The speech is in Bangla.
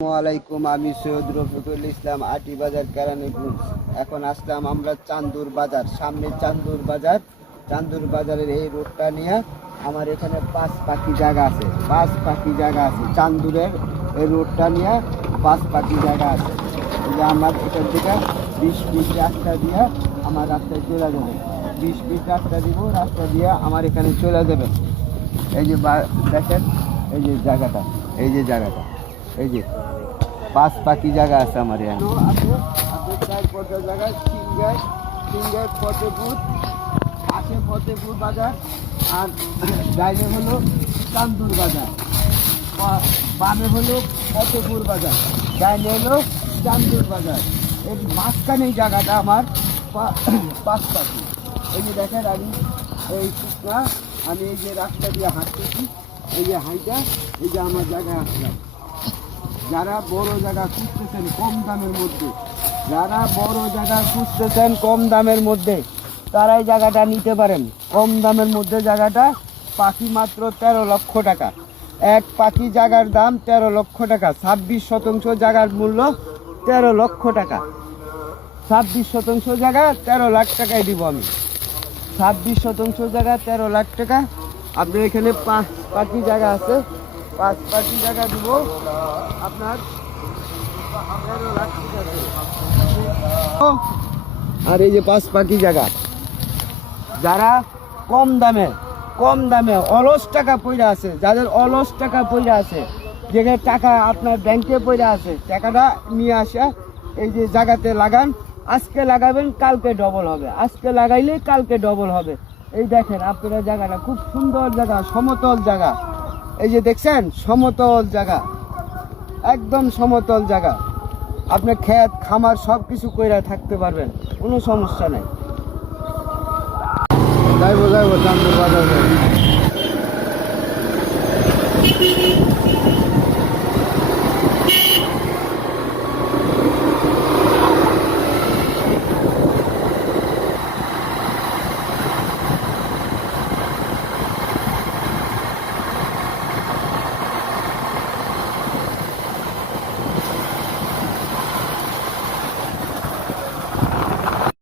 আসসালামাইকুম, আমি সৈয়দ রফিকুল ইসলাম, আটি বাজার কেরানীগঞ্জ। এখন আসলাম আমরা চান্দুর বাজার। সামনে চান্দুর বাজারের এই রোডটা নিয়ে আমার এখানে পাঁচ পাখি জায়গা আছে। চান্দুরের এই রোডটা নিয়ে পাঁচ পাখি জায়গা আছে। যে আমার এখান থেকে 20 ফিট রাস্তা দিয়ে আমার রাস্তায় চলে যাবে। 20 ফিট রাস্তা দিব, রাস্তা দিয়ে আমার এখানে চলে যাবে। এই যে দেখেন, এই যে জায়গাটা, এই যে পাঁচ পাখি জায়গা আছে আমার এখানে। জায়গায় সিঙ্গার ফতেপুর বাজার, আর ডাইনে হলো চান্দুর বাজার, বামে হলো ফতেপুর বাজার, ডাইনে হলো চান্দুর বাজার। এই মাঝখানে জায়গাটা আমার পাঁচ পাখি। এই যে দেখেন, আমি এই যে রাস্তা দিয়ে হাঁটতেছি, এই যে হাইটা, এই যে আমার জায়গায় আসলাম। যারা বড় জায়গা খুঁজতেছেন কম দামের মধ্যে, তারাই জায়গাটা নিতে পারেন। কম দামের মধ্যে জায়গাটা, পাখি মাত্র 13 লক্ষ টাকা। এক পাখি জায়গার দাম 13 লক্ষ টাকা। 26 শতাংশ জায়গার মূল্য 13 লক্ষ টাকা। 26 শতাংশ জায়গা 13 লাখ টাকায় দিব আমি। 26 শতাংশ জায়গা 13 লাখ টাকা। আপনার এখানে পাঁচ পাখি জায়গা আছে, 5 পাখি জায়গা দিব আপনার 13 লাখ টাকা। আর এই যে 5 পাখি জায়গা, যারা কম দামে অলস টাকা পয়সা আছে, যাদের অলস টাকা পয়সা আছে, যেখানে টাকা আপনার ব্যাংকে পয়সা আছে, টাকাটা নিয়ে আসা এই যে জায়গাতে লাগান। আজকে লাগাবেন, কালকে ডবল হবে। আজকে লাগাইলে কালকে ডবল হবে। এই দেখেন আপনারা, জায়গাটা খুব সুন্দর জায়গা, সমতল জায়গা। এই যে দেখছেন, সমতল জায়গা, একদম সমতল জায়গা। আপনি ক্ষেত খামার সব কিছু কইরা থাকতে পারবেন, কোনো সমস্যা নাই। যাইবো চান্দুর বাজার।